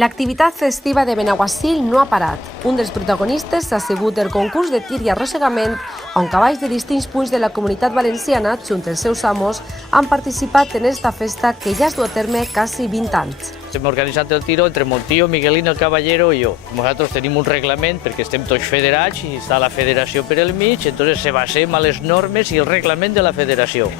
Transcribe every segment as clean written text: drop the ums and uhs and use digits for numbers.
L'activitat festiva de Benaguasil no ha parat. Un dels protagonistes ha sigut el concurs de tir i arrossegament, on cavalls de distints punts de la Comunitat Valenciana, junt els seus amos, han participat en esta festa que ja es du a terme quasi 20 anys. Hem organitzat el tiro entre Montillo, Miguelín, el Caballero i jo. Nosaltres tenim un reglament perquè estem tots federats i està la federació per el mig, entonces se basem a les normes i el reglament de la federació.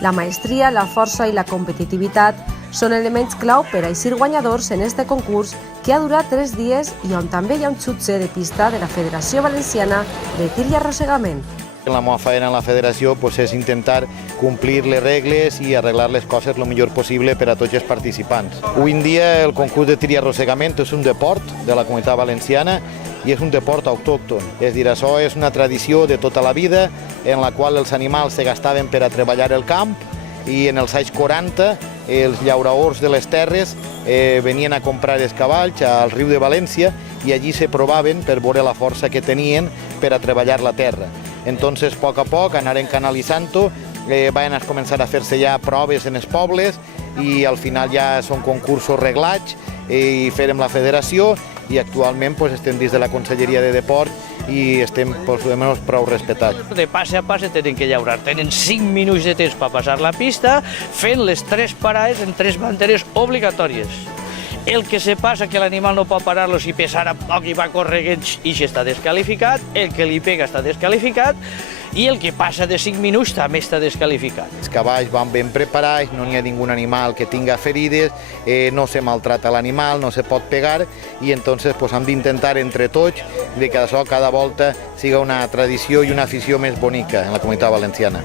La maestria, la força i la competitivitat són elements clau per a eixir guanyadors en este concurs que ha durat 3 dies i on també hi ha un jutge de pista de la Federació Valenciana de Tir i Arrossegament. La meva feina en la federació és intentar complir les regles i arreglar les coses el millor possible per a tots els participants. Avui en dia el concurs de tir i arrossegament és un deport de la Comunitat Valenciana i és un deport autòcton. És a dir, això és una tradició de tota la vida en la qual els animals se gastaven per a treballar el camp i en els anys 40 els llauradors de les terres venien a comprar els cavalls al riu de València i allí se provaven per veure la força que tenien per a treballar la terra. Entonces, a poc anaren canalitzant-ho, van començar a fer-se ja proves en els pobles i al final ja són concursos reglats i farem la federació i actualment estem dins de la Conselleria de Deport i estem prou respetats. De passe a passe tenen que llaurar, tenen 5 minuts de temps per passar la pista fent les 3 parades en 3 banderes obligatòries. El que se passa que l'animal no pot parar-lo si pesar a poc i va corregent i està desqualificat, el que li pega està desqualificat i el que passa de 5 minuts també està desqualificat. Els cavalls van ben preparats, no hi ha ningú animal que tinga ferides, no se maltrata l'animal, no se pot pegar i entonces hem d'intentar entre tots que això cada volta siga una tradició i una afició més bonica en la Comunitat Valenciana.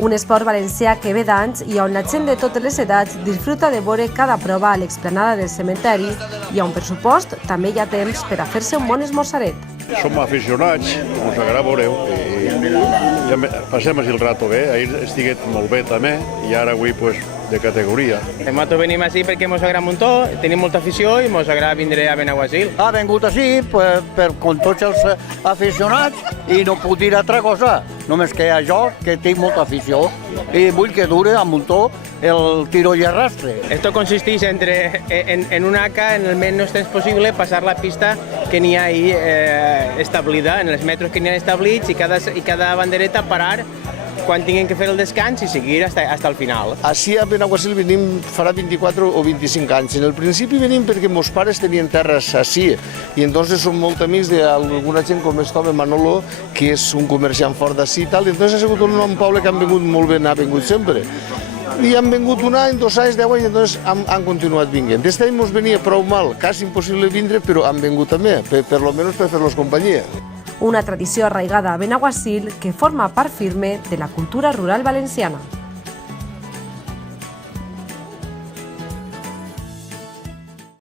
Un esport valencià que ve d'anys i on la gent de totes les edats disfruta de veure cada prova a l'explanada del cementeri i on, per supost, també hi ha temps per a fer-se un bon esmorzaret. Som aficionats, ens agrada veure-ho, i passem el rato bé, ahir estiguet molt bé també, i ara avui de categoria. Nosaltres venim així perquè ens agrada un muntó, tenim molta afició i ens agrada vindre a Benaguasil. Ha vingut així con tots els aficionats i no puc dir altra cosa, només que jo, que tinc molta afició i vull que dure a muntó el tiro i arrastre. Esto consisteix en una haca, en el menys temps possible, passar la pista que n'hi ha ahí establida, en els metres que n'hi ha establits i cada bandereta parar quan tinguin que fer el descans i seguir fins al final. Així a Benaguasil venim farà 24 o 25 anys. En el principi venim perquè meus pares tenien terres així i entonces som molt amics d'alguna gent com este Manolo, que és un comerciant fort d'ací i tal, i entonces ha sigut un poble que han vingut molt bé, ha vingut sempre. I han vingut un any, 2 anys, 10 anys, i entonces han continuat vinguent. Des d'ahir mos venia prou mal, quasi impossible vindre, però han vingut també, per lo menos per fer-los companyia. Una tradició arraigada a Benaguasil que forma part firme de la cultura rural valenciana.